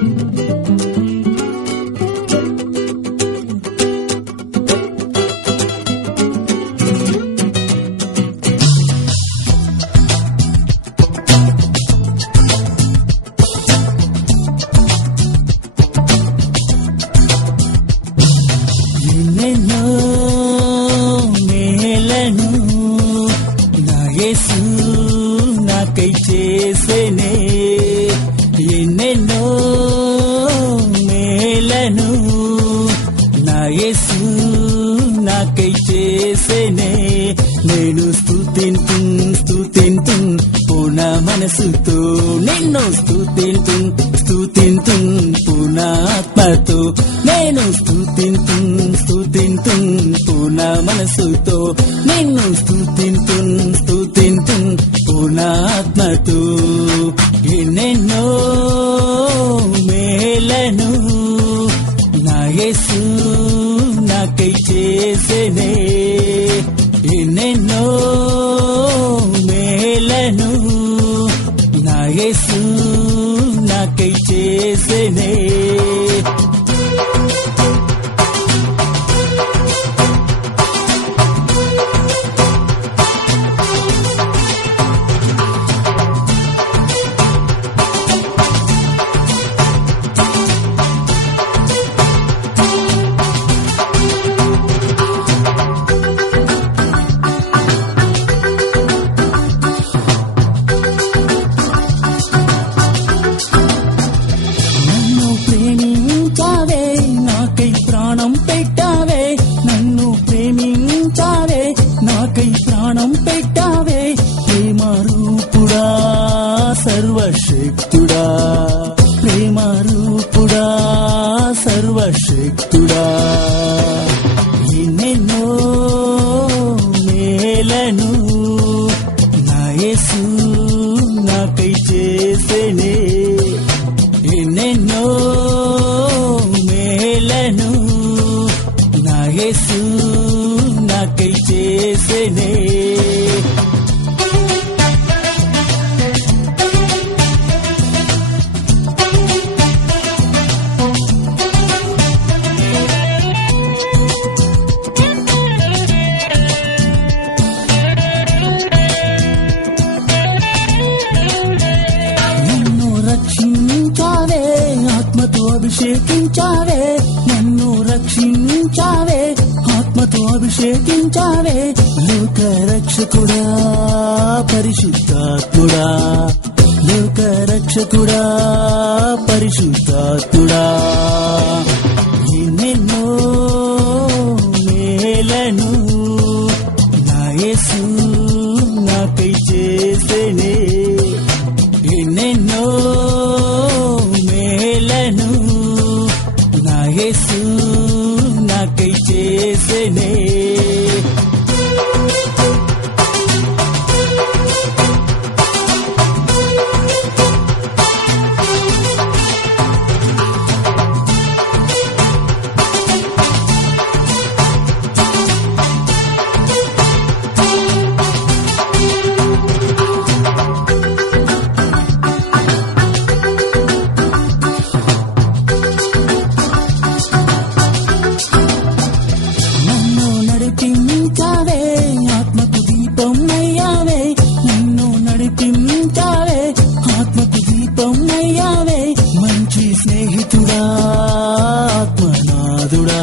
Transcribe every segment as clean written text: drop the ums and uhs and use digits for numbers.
ఎన్నెన్నో మేలను నా యేసు నాకై చేసేనే. నేను స్తుతింతు పూర్ణ మనసుతో, నిన్ను స్తుతింతు పూర్ణ ఆత్మతో. నేను స్తుతింతు పూర్ణ మనసుతో, నిన్ను స్తుతింతు పూర్ణ ఆత్మతో. ఎన్నెన్నో మేలను నా యేసు నాకై చేసేనే. ఎన్నెన్నో మేలను నా యేసు నాకై చేసేనే. సర్వశక్తుడా, ప్రేమ రూపుడా, సర్వశక్తుడా. ఎన్నెన్నో మేలను నా యేసు నాకై చేసేనే. ఎన్నెన్నో మేలను నా యేసు నాకై చేసేనే. అభిషేకించావే, నన్ను రక్షించావే, ఆత్మతో అభిషేకించావే. లోక రక్షకుడా, పరిశుద్ధాత్ముడా, లోక రక్షకుడా, పరిశుద్ధాత్ముడా. ఎన్నెన్నో మేలను నా యేసు నాకై చేసేనే. ఎన్నెన్నో మేలను నా యేసు నాకై చేసేనే. మంచి స్నేహితుడా, ఆత్మనాథుడా,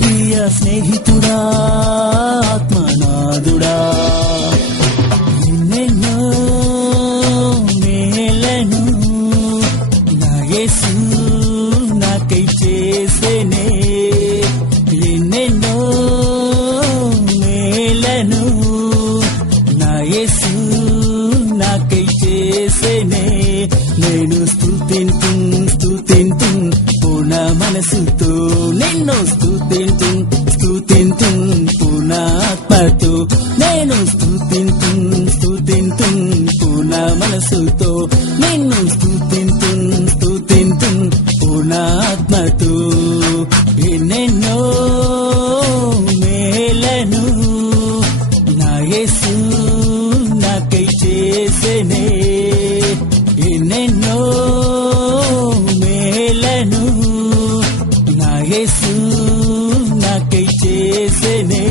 ప్రియ స్నేహితుడా, ఆత్మనాథుడా. ఎన్నెన్నో మేలను నా యేసు నాకై చేసేనే. ఎన్నెన్నో మేలను నా యేసు నాకై చేసేనే. నేను స్తుతింతు పూర్ణ మనసుతో, నిన్ను స్తుతింతు పూర్ణ ఆత్మతో. నేను స్తుతింతు పూర్ణ మనసుతో, నిన్ను స్తుతింతు పూర్ణ ఆత్మతో. ఎన్నెన్నో మేలను నా యేసు నాకై చేసేనే. ఎన్నెన్నో యేసు నాకై చేసేనే